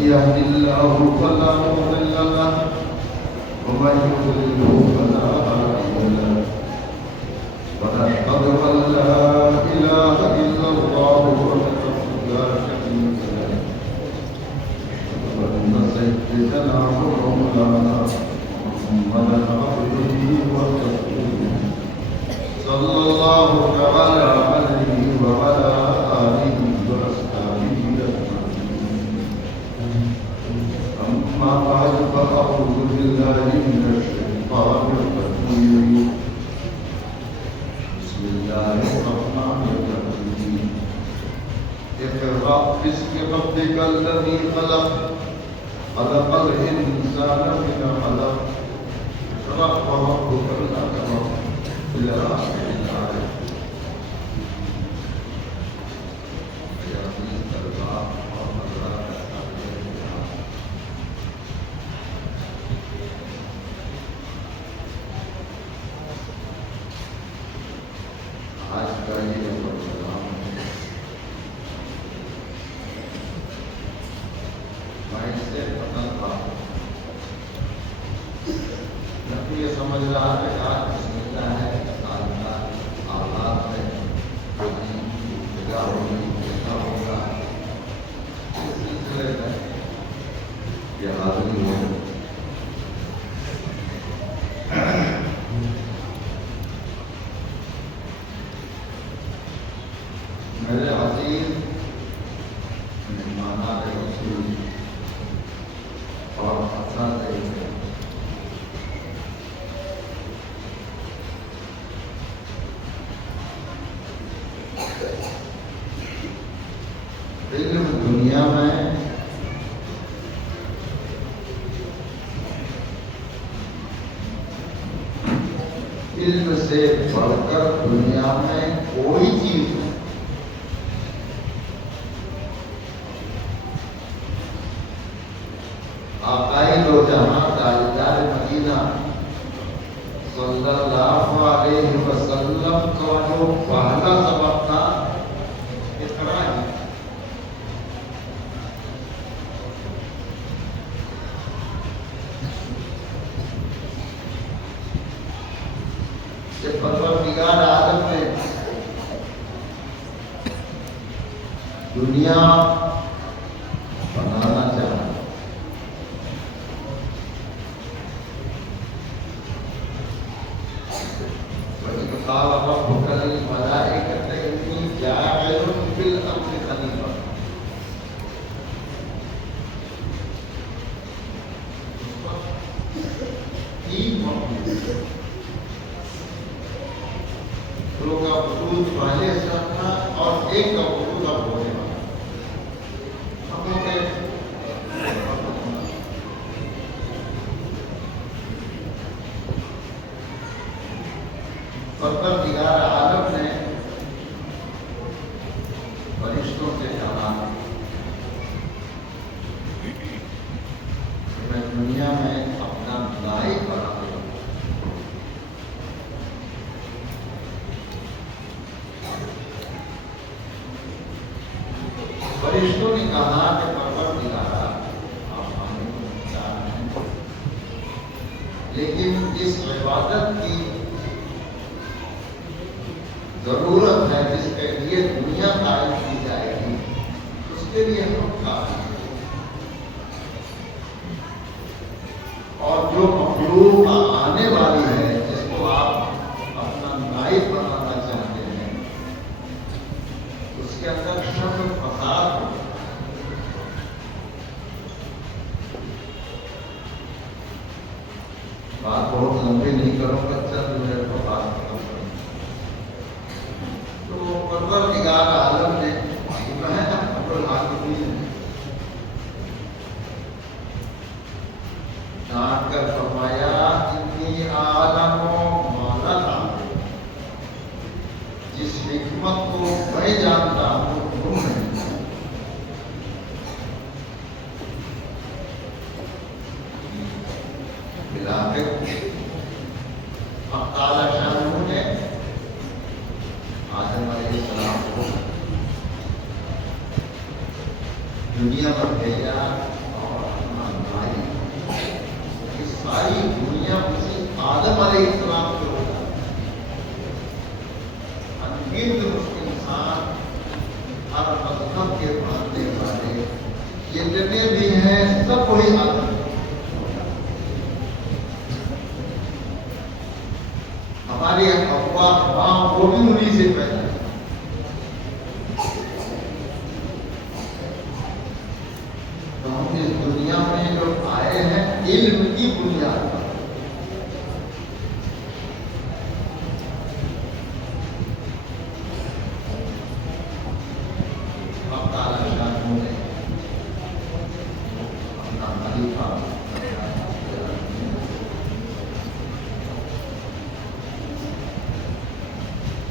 يهد الله فلا مضل له ومن يضلل فلا هادي له ونشهد أن لا إله إلا الله وحده لا شريك له وأن سيدنا ومولانا محمدا عبده ورسوله صلى الله تعالى عليه وعلى آله وأصحابه أما بعد فأعوذ بالله من الشيطان الرجيم بسم الله الرحمن الرحيم اقرأ باسم ربك الذي خلق خلق الإنسان من علق اقرأ وربك الأكرم إلى آخر الآية. آج کا یہ پروگرام میں اس سے پتن تھا یہ سمجھ رہا کہ آج سمجھتا ہے آزاد میں جگہ ہوگی کیسا ہوگا اس سلسلے میں یہ حاضری ہو. میرے عزیز مہمان رسول اور اساتذہ علم دنیا میں علم سے بڑھ کر دنیا میں کوئی چیز نہیں. آقائے دو جہاں تاجدار مدینہ صلی اللہ علیہ وسلم کا جو پہلا سبق تھا اقرا ہے. جب پروردگار عالم نے دنیا بنانا چاہا قال ربك للملائكة إني جاعل في الأرض خليفة. دو کا وجود پہلے سے تھا اور ایک کا وجود اب ہونے والا. ہم لوگ پروردگار عالم نے فرشتوں سے کہا کہ میں دنیا میں اپنا نائب بنا دوں. فرشتوں نے کہا کہ پروردگار آپ ہمیں انسان ہیں لیکن اس عبادت کی ضرورت ہے جس کے لیے دنیا قائم کی جائے گی اس کے لیے ہم کافی ہیں. اور جو مخلوق آنے والی ہے جس کو آپ اپنا نائب بنانا چاہتے ہیں اس کے اندر شر و فساد ہو. بات بہت لمبی نہیں کروں گا, چند منٹ کو بات ختم کروں. تو پروردگار عالم نے ڈانٹ کر فرمایا انی عالم ما لا تعلمون. جس حکمت کو میں جانتا ہوں تم نہیں. بلاخر اعلی شان نے آدم علیہ السلام کو دنیا پر بھیجا ساری دنیا اسی آدم علیہ السلام سے ہوتا ہے. انگیز انسان، ہر مذہب کے ماننے والے جتنے بھی ہیں سب وہی آدم. ہماری ابا ماں وہ بھی انہیں سے پیدا ہے. تو ہم اس دنیا میں جو آئے ہیں علم کی بنیاد پر. اب تعالیٰ شاہ نے اپنا خلیفہ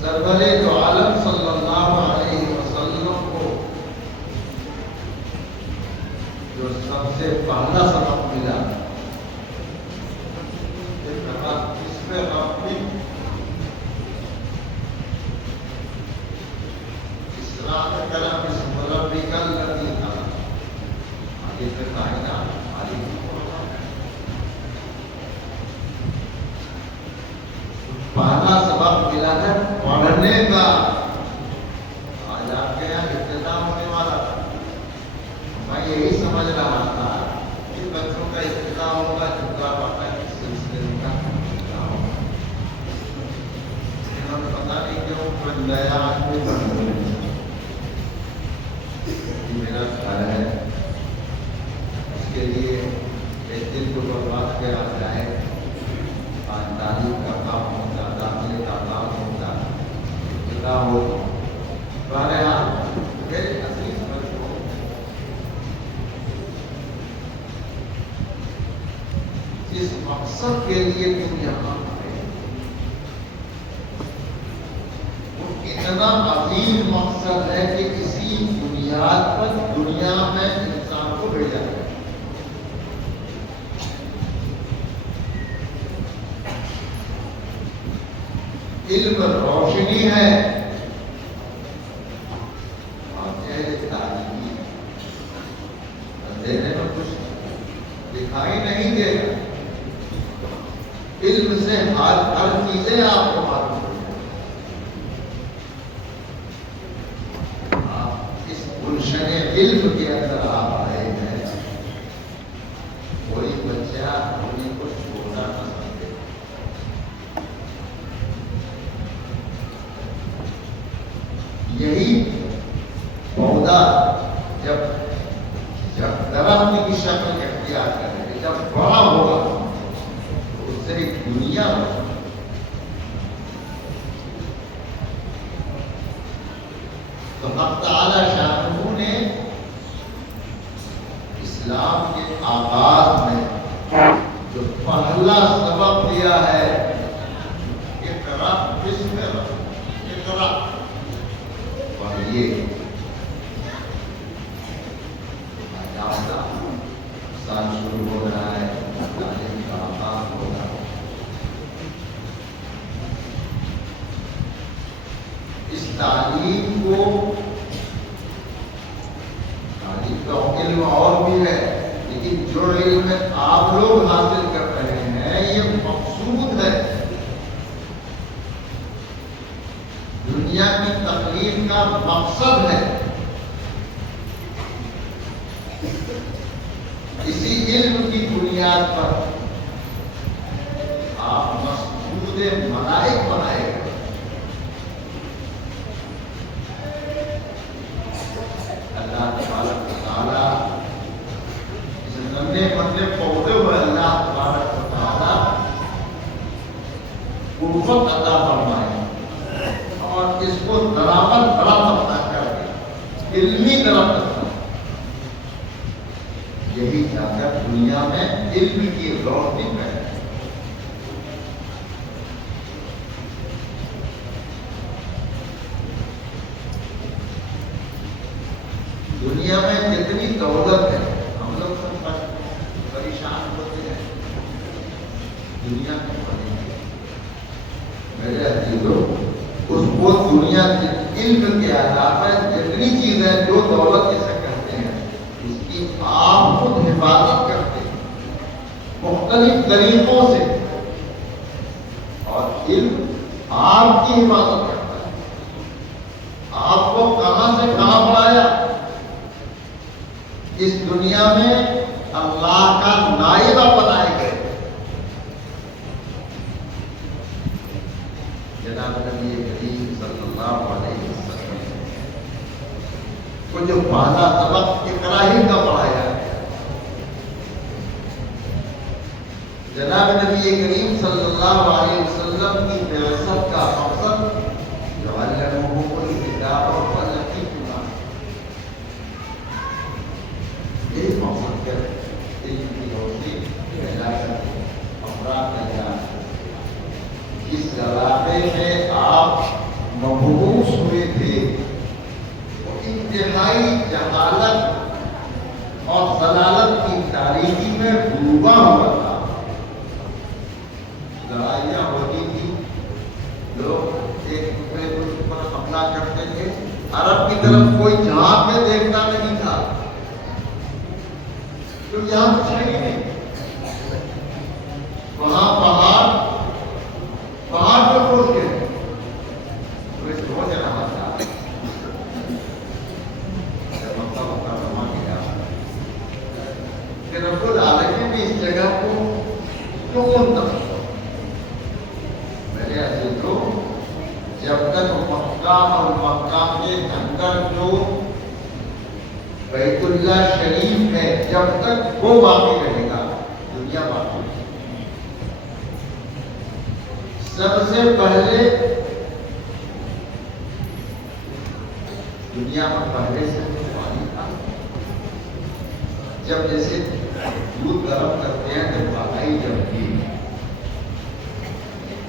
سرور دو عالم صلی اللہ علیہ وسلم کو جو سب سے پہلا سبق ملا اس میں اپنی اسلام کرم اس ملبی کا لگی تھا آگے سے کائنات پہلا سبق ملا ہے پڑھنے کا. آج آپ کے یہاں ابتدا ہونے والا تھا. میں یہی سمجھ رہا تھا کہ بچوں کا ابتدا ہوگا جتنا پتا کس سلسلے کا ہوگا. انہوں نے پتا نہیں کیوں کوئی نیا آدمی بن گئے. میرا گھر ہے اس کے لیے ایک دن کو برباد کیا جائے. تعلیم کا کام ہوتا، داخلے کا کام ہوتا، ابتدا ہو. بہرحال میرے عزیز بچوں، جس مقصد کے لیے تم یہاں آئے وہ اتنا عظیم مقصد ہے کہ کسی بنیاد پر دنیا میں انسان کو بھیجا ہے. علم روشنی ہے اور تعلیمی اندھیرے میں کچھ دکھائی نہیں دے گا. علم سے ہر چیزیں آپ کو معلوم ہو جائیں. آپ اس گلشن علم کے اندر آپ آئے ہیں. کوئی بچہ انہیں کو چھوڑنا نہ سکتے. یہی پودا جب درخت کی شکل اختیار کرے، جب بڑا ہوگا تو اس سے ایک دنیا بنے. تو حق تعالی شاہ نے اسلام کے آغاز میں جو پہلا سبق دیا ہے اقرا بسم ربک، اقرا پڑھیے. سال شروع ہو رہا ہے، تعلیم کا آغاز ہو رہا ہے. اس تعلیم کو تعلیم کا علم اور بھی ہے، لیکن جو علم آپ لوگ حاصل کر رہے ہیں یہ مقصود ہے. دنیا کی تقلید کا مقصد ہے. اسی علم کی بنیاد پر آپ مسعود ملائک بنائے گئے. اللہ تبارک و تعالیٰ اس ننھے پتلے پودے ہوئے اللہ تبارک و تعالیٰ قوت عطا فرمائے اور اس کو درآمد بڑا عطا کر کے علمی طرف رکھا. یہی جا کر دنیا میں علم کی روشنی پیدا ہے. دنیا میں جتنی دولت ہے ہم لوگ سب پریشان ہوتے ہیں دنیا میں بنے گی. میرے عزیزوں، اس کو دنیا کے علم کے آدھار پر جتنی چیزیں جو دولت جسے کہتے ہیں اس کی آپ خود حفاظت کرتے ہیں. مختلف طریقوں سے، اور علم آپ کی حفاظت کرتا ہے. آپ کو کہاں سے کہاں بڑھایا، اس دنیا میں اللہ کا نائب آپ بنائے گئے. جناب نبی کریم صلی اللہ علیہ وسلم کو جو پہلا سبق اقرا ہی کا پڑھایا ہے، جناب نبی کریم صلی اللہ علیہ وسلم کی بعثت کا مقصد جو علمہ الکتاب والحکمہ، یہی مقصد ہے. علم کی روشنی پھیلایا، افراد تیار. اس علاقے میں آپ مبعوث ہوئے تھے، وہ انتہائی جہالت اور ضلالت کی تاریکی میں ڈوبا ہوا تھا. لڑائیاں ہوتی تھی، لوگ ایک دوسرے کے پر حملہ کرتے تھے. عرب کی طرف کوئی جہاں پہ دیکھتا نہیں تھا، تو یہاں کچھ ہے ہی نہیں. وہاں پہاڑ پہ کھود کے تو سوچ رہا تھا جب مکہ مکرمہ گیا کہ رب العالمین بھی اس جگہ کو کیوں منتخب. میرے عزیزوں، جب تک مکہ اور مکہ کے اندر جو بیت اللہ شریف ہے، جب تک وہ باقی رہے گا، دنیا باقی رہے گی. سب سے پہلے دنیا میں پہلے سے تو پانی تھا. جب جیسے دودھ گرم کرتے ہیں جب ملائی جمتی،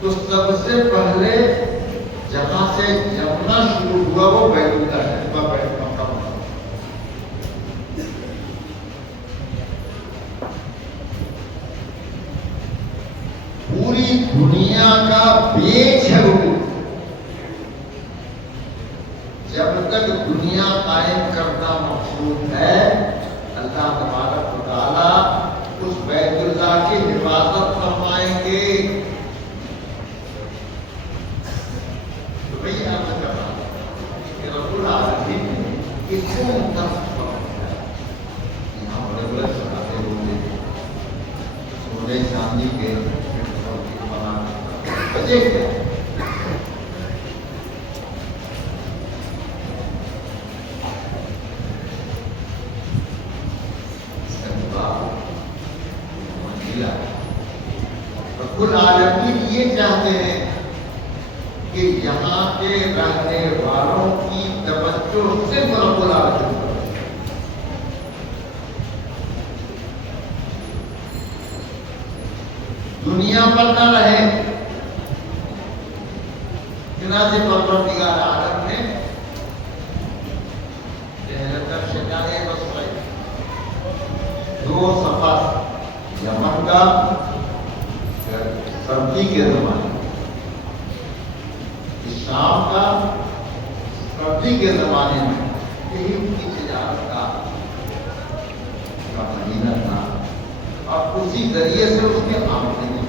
تو سب سے پہلے جہاں سے جمنا شروع ہوا وہ بیت اللہ ہے. بیت مکہ پوری دنیا کا بیج ہے وہ. جب تک دنیا قائم کرنا مقصود ہے، اللہ تبارک و تعالی اس بیت اللہ کی حفاظت فرمائیں گے. تو بھئی آپ سے کہا کہ رب العالمین نے کس کو منتخب فرمایا. یہاں بڑے بڑے سناتے ہوئے سونے چاندی کے وجہ کیا ہے؟ رب العالمین یہ چاہتے ہیں کہ یہاں کے رہنے والوں کی توجہ صرف رب العالمین پر. دنیا پر نہ رہے. چنانچہ پروردگار عالم نے دو سفر، یمن کا سردی کے زمانے، شام کا سردی کے زمانے میں، یہی ان کی تجارت کا مہینہ تھا، اور اسی ذریعے سے اس کے آمدنی.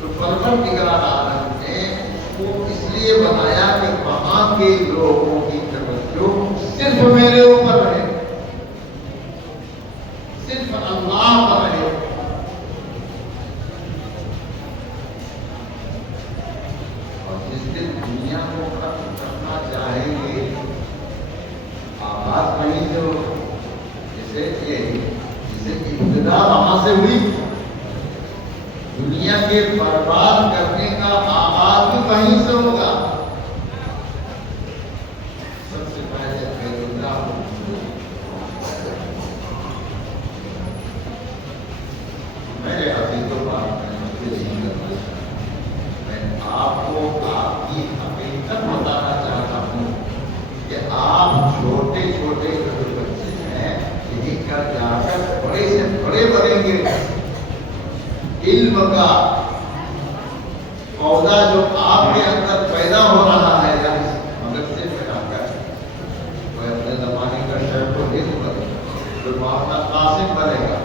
تو پروردگار عالم نے اس کو اس لیے بنایا کہ وہاں کے لوگوں کی توجہ صرف میرے اوپر رہے، صرف اللہ پر رہے. اور جس دن دنیا کو ختم کرنا چاہیں گے، آغاز وہیں سے ہو، جسے ابتدا وہاں سے ہوئی. دنیا کے برباد کرنے کا آغاز بھی وہیں سے ہوگا. سب سے پہلے بیت اللہ میرے عزیزوں بات میں آپ کو آپ کی حقیقت بتانا چاہتا ہوں کہ آپ چھوٹے چھوٹے جو بچے ہیں یہی کر جا کر بڑے سے بڑے بنیں گے. علم کا پودا جو آپ کے اندر پیدا ہو رہا ہے، مدرسے میں آ کر کوئی اپنے زمانے کا شیخ الہند بنے گا، کوئی مولانا قاسم بنے گا،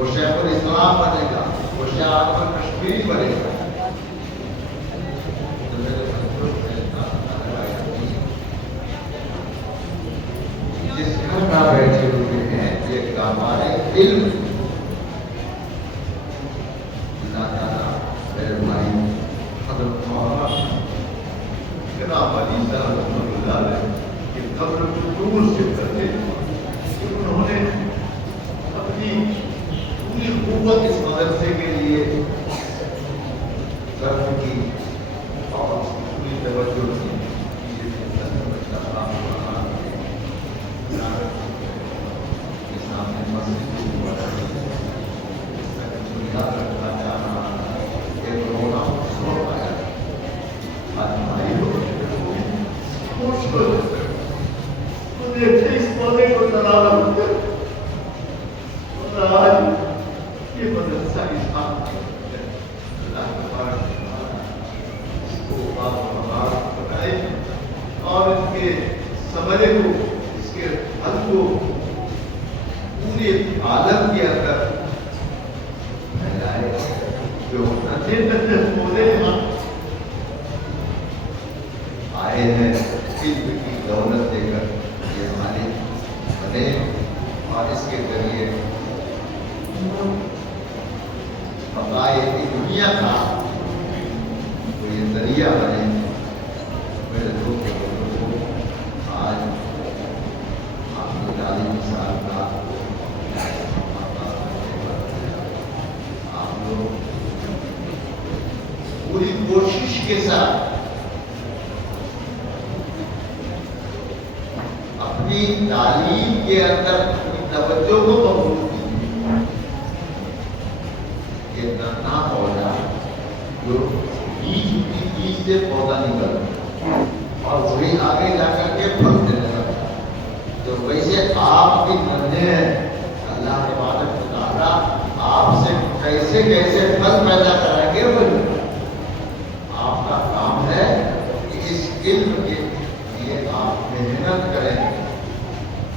وہ شیخ الاسلام بنے گا، وہ شیخ احمد کشمیری بنے گا۔ جس گھر میں بیٹھے ہوئے ہیں یہ ہمارے علم اللہ تعالیٰ میرے بھائی حضرت مولانا جناب علی صاحب رحمۃ اللہ علیہ کہ قبر کو دور سے کرتے انہوں نے اپنی پوری قوت اس مدرسے کے لیے صرف کی اور پوری توجہ کی۔ اور اس کے سمجھے کو، اس کے حل کو پورے عالم کے اندر پھیلائے، جو نچے نچے بولے آئے ہیں علم کی دولت دے کر یہ ہمارے بنے، اور اس کے ذریعے بقائے کی دنیا کا تو یہ ذریعہ بنے۔ میرے دوست آج آپ کو 40 سال کا آپ لوگ پوری کوشش کے ساتھ اپنی تعلیم کے اندر اپنی توجہ کو مضبوط کیجیے۔ یہ نہ پودا جو بیج سے پودا نکل اور وہی آگے جا کر کے پھل دینے لگتا ہے، تو ویسے آپ بھی بندے ہیں، اللہ تبارک و تعالیٰ آپ سے کیسے کیسے پھل پیدا کریں گے، آپ کا کام ہے کہ اس علم کے لیے آپ محنت کریں،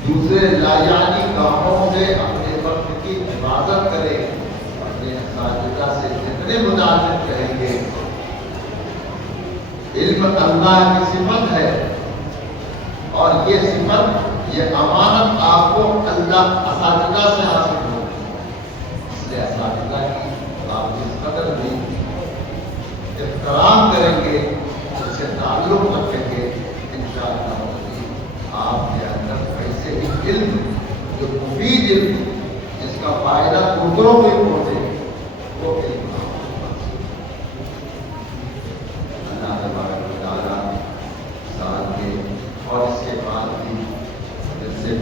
دوسرے لایانی کاموں سے اپنے وقت کی حفاظت کریں، اپنے اساتذہ سے جتنے متعلق کہیں گے۔ علم اللہ کی صفت ہے، اور یہ صفت، یہ امانت آپ کو اللہ اساتذہ سے حاصل ہو، اس لیے اساتذہ کی آپ جس قدر بھی احترام کریں گے، اس سے تعلق رکھیں گے، انشاءاللہ آپ کے اندر ایسے ہی علم جو مفید علم جس کا فائدہ دوسروں کو پہنچے وہ علم اللہ تبارک و تعالیٰ سال کے اور اس کے بعد بھی جس سے